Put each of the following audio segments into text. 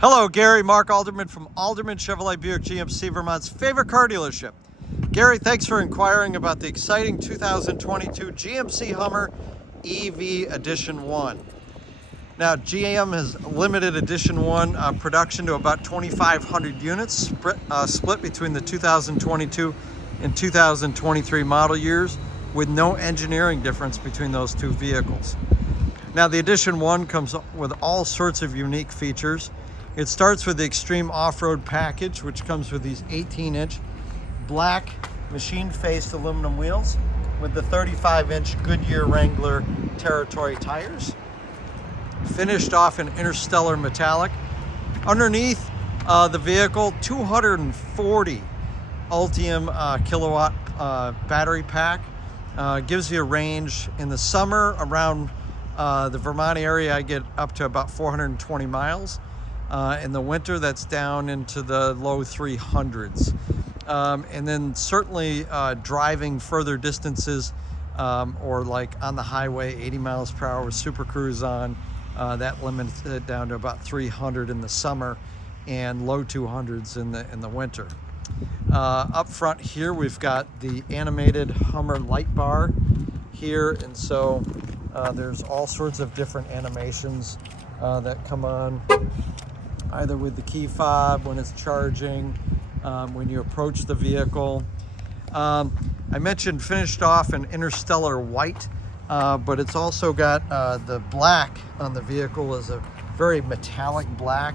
Hello, Gary, Mark Alderman from Alderman Chevrolet Buick GMC, Vermont's favorite car dealership. Gary, thanks for inquiring about the exciting 2022 GMC HUMMER EV Edition 1. Now, GM has limited Edition 1 production to about 2,500 units, split between the 2022 and 2023 model years, with no engineering difference between those two vehicles. Now, the Edition 1 comes with all sorts of unique features. It starts with the Extreme Off-Road package, which comes with these 18-inch black machine-faced aluminum wheels with the 35-inch Goodyear Wrangler Territory tires, finished off in Interstellar Metallic. Underneath the vehicle, 240 Ultium kilowatt battery pack. Gives you a range in the summer around the Vermont area. I get up to about 420 miles. In the winter, that's down into the low 300s. And then certainly driving further distances or like on the highway, 80 miles per hour with Super Cruise on, that limits it down to about 300 in the summer and low 200s in the winter. Up front here, we've got the animated Hummer light bar here, and so there's all sorts of different animations that come on, either with the key fob, when it's charging, when you approach the vehicle. I mentioned finished off in Interstellar white, but it's also got the black on the vehicle is a very metallic black.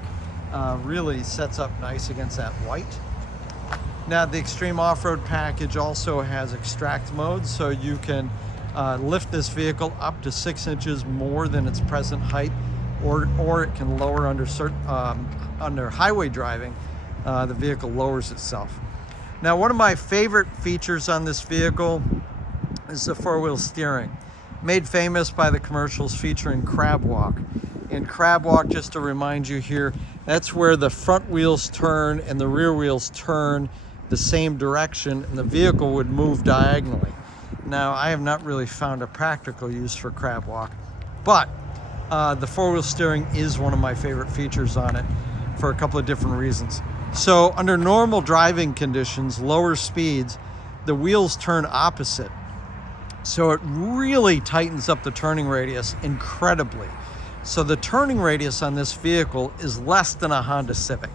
Really sets up nice against that white. Now, the Extreme Off-Road package also has extract mode, so you can lift this vehicle up to 6 inches more than its present height, or it can lower under under highway driving. The vehicle lowers itself. Now, one of my favorite features on this vehicle is the four-wheel steering, made famous by the commercials featuring crab walk. In crab walk, just to remind you here, that's where the front wheels turn and the rear wheels turn the same direction, and the vehicle would move diagonally. Now, I have not really found a practical use for crab walk, but the four-wheel steering is one of my favorite features on it for a couple of different reasons. So under normal driving conditions, lower speeds, the wheels turn opposite. So it really tightens up the turning radius incredibly. So the turning radius on this vehicle is less than a Honda Civic.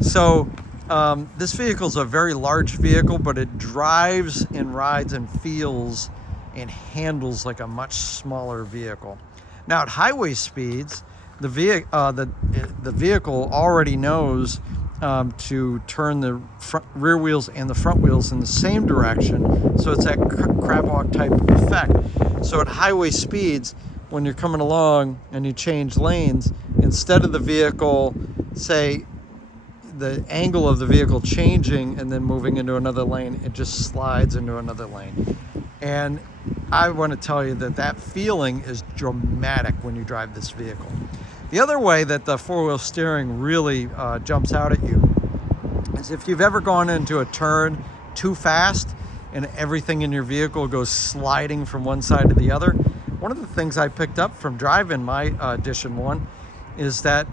So this vehicle is a very large vehicle, but it drives and rides and feels and handles like a much smaller vehicle. Now, at highway speeds, the vehicle already knows to turn the rear wheels and the front wheels in the same direction, so it's that crab walk type of effect. So at highway speeds, when you're coming along and you change lanes, instead of the vehicle, say, the angle of the vehicle changing and then moving into another lane, it just slides into another lane. And I want to tell you that that feeling is dramatic when you drive this vehicle. The other way that the four-wheel steering really jumps out at you is if you've ever gone into a turn too fast and everything in your vehicle goes sliding from one side to the other. One of the things I picked up from driving my Edition 1 is that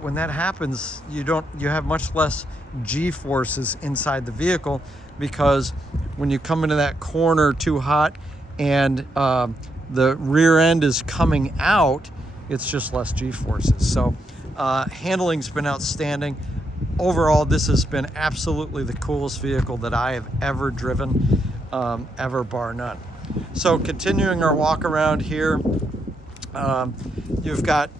when that happens, you have much less G-forces inside the vehicle, because when you come into that corner too hot and the rear end is coming out, it's just less G-forces. So handling's been outstanding. Overall, this has been absolutely the coolest vehicle that I have ever driven, ever, bar none. So continuing our walk around here, you've got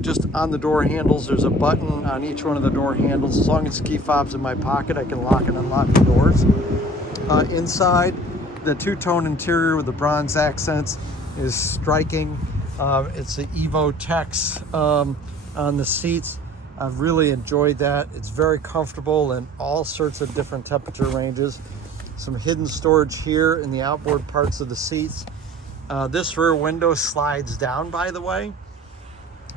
just on the door handles, there's a button on each one of the door handles. As long as the key fob's in my pocket, I can lock and unlock the doors. Inside, the two-tone interior with the bronze accents is striking. It's the Evo Tex on the seats. I've really enjoyed that. It's very comfortable in all sorts of different temperature ranges. Some hidden storage here in the outboard parts of the seats. This rear window slides down, by the way.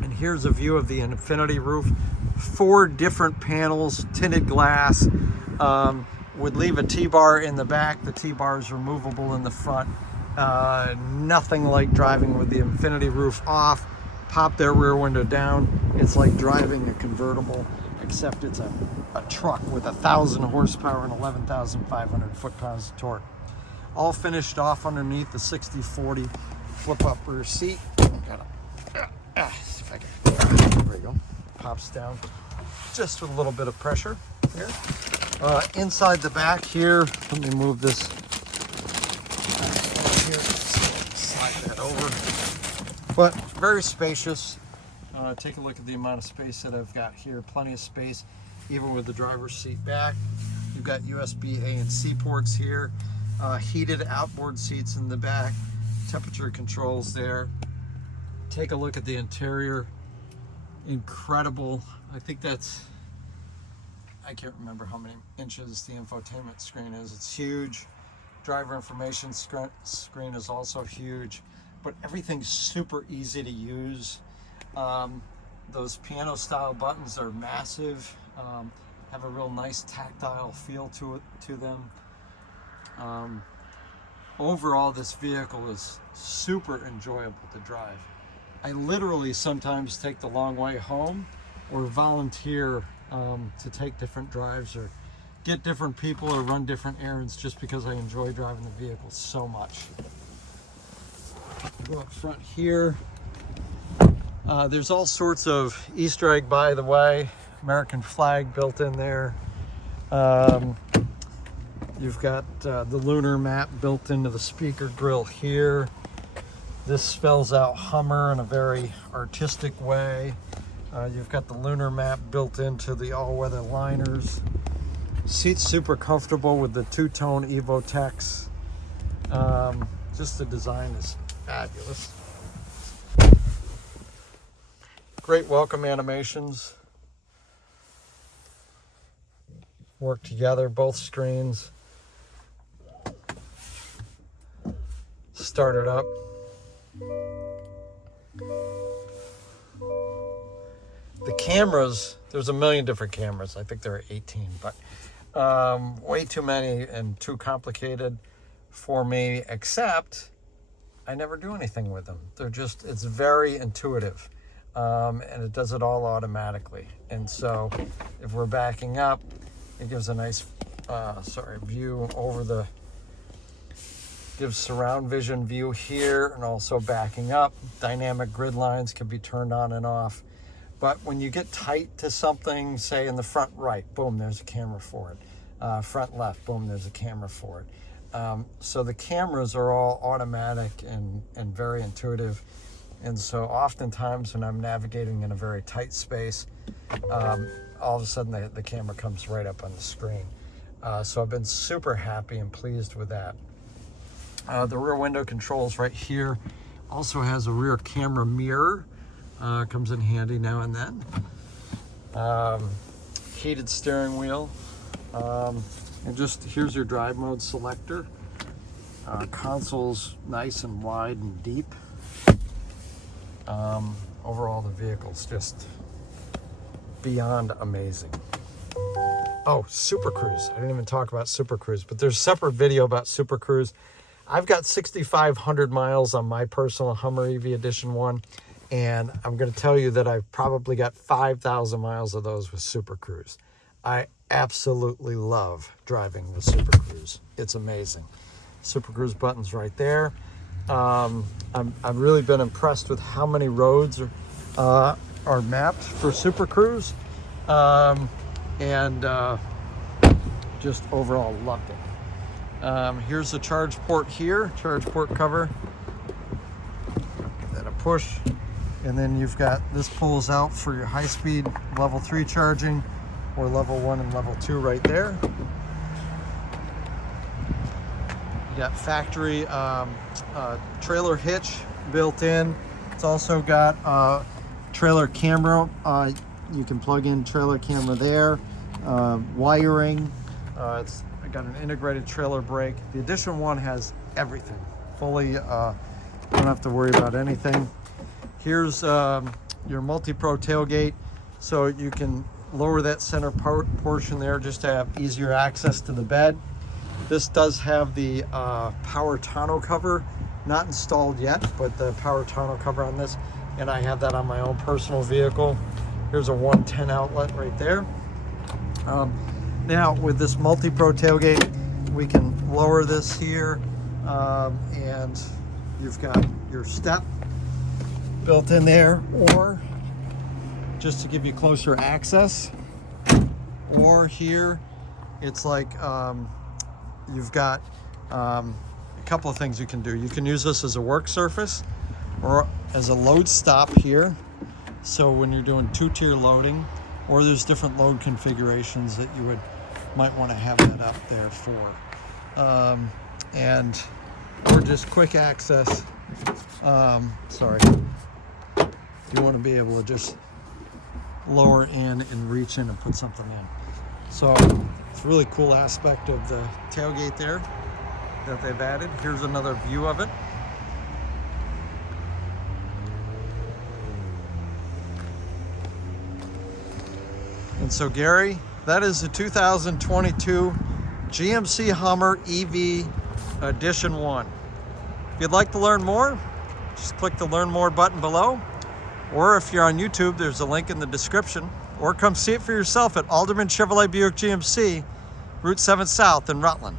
And here's a view of the infinity roof. 4 different panels, tinted glass. Would leave a T-bar in the back. The T-bar is removable in the front. Nothing like driving with the infinity roof off. Pop that rear window down It's like driving a convertible, except it's a truck with 1,000 horsepower and 11,500 foot-pounds of torque. All finished off underneath the 60/40 flip-up rear seat. See if I can, there we go. Pops down just with a little bit of pressure here. Inside the back here, let me move this here, slide that over. But very spacious. Take a look at the amount of space that I've got here. Plenty of space, even with the driver's seat back. You've got USB A and C ports here. Heated outboard seats in the back. Temperature controls there. Take a look at the interior. Incredible. I think that's, I can't remember how many inches the infotainment screen is. It's huge. Driver information screen is also huge, but everything's super easy to use. Those piano style buttons are massive, have a real nice tactile feel to them. Overall, this vehicle is super enjoyable to drive. I literally sometimes take the long way home or volunteer to take different drives or get different people or run different errands just because I enjoy driving the vehicle so much. Go up front here. There's all sorts of Easter egg, by the way. American flag built in there. You've got the lunar map built into the speaker grill here. This spells out Hummer in a very artistic way. You've got the lunar map built into the all-weather liners. Seats super comfortable with the two-tone Evotex. Just the design is fabulous. Great welcome animations. Work together, both screens. Start it up. The cameras, there's a million different cameras. I think there are 18, but way too many and too complicated for me, except I never do anything with them. They're just, it's very intuitive. And it does it all automatically. And so if we're backing up, it gives a nice view over the, gives surround vision view here, and also backing up. Dynamic grid lines can be turned on and off. But when you get tight to something, say in the front right, boom, there's a camera for it. Front left, boom, there's a camera for it. So the cameras are all automatic and very intuitive. And so oftentimes when I'm navigating in a very tight space, all of a sudden the camera comes right up on the screen. So I've been super happy and pleased with that. The rear window controls right here. Also has a rear camera mirror. Comes in handy now and then. Heated steering wheel. And just here's your drive mode selector. Console's nice and wide and deep. Overall, the vehicle's just beyond amazing. Oh, Super Cruise. I didn't even talk about Super Cruise, but there's a separate video about Super Cruise. I've got 6,500 miles on my personal Hummer EV Edition 1, and I'm going to tell you that I've probably got 5,000 miles of those with Super Cruise. I absolutely love driving the Super Cruise. It's amazing. Super Cruise button's right there. I've really been impressed with how many roads are mapped for Super Cruise, and just overall loved it. Here's the charge port here, charge port cover, then a push, and then you've got, this pulls out for your high-speed level 3 charging or level 1 and level 2 right there. You got factory trailer hitch built in. It's also got trailer camera. You can plug in trailer camera there. Wiring. I got an integrated trailer brake. The Edition 1 has everything. Fully, don't have to worry about anything. Here's your multi-pro tailgate. So you can lower that center portion there just to have easier access to the bed. This does have the power tonneau cover, not installed yet, but the power tonneau cover on this, and I have that on my own personal vehicle. Here's a 110 outlet right there. Now with this multi-pro tailgate, we can lower this here, and you've got your step built in there, or just to give you closer access, or here it's like you've got a couple of things you can do. You can use this as a work surface or as a load stop here, so when you're doing two-tier loading, or there's different load configurations that you might want to have that up there for, and or just quick access. Sorry, you want to be able to just lower in and reach in and put something in. So it's a really cool aspect of the tailgate there that they've added. Here's another view of it. And so Gary, that is the 2022 GMC Hummer EV Edition 1. If you'd like to learn more, just click the Learn More button below. Or if you're on YouTube, there's a link in the description. Or come see it for yourself at Alderman Chevrolet Buick GMC, Route 7 South in Rutland.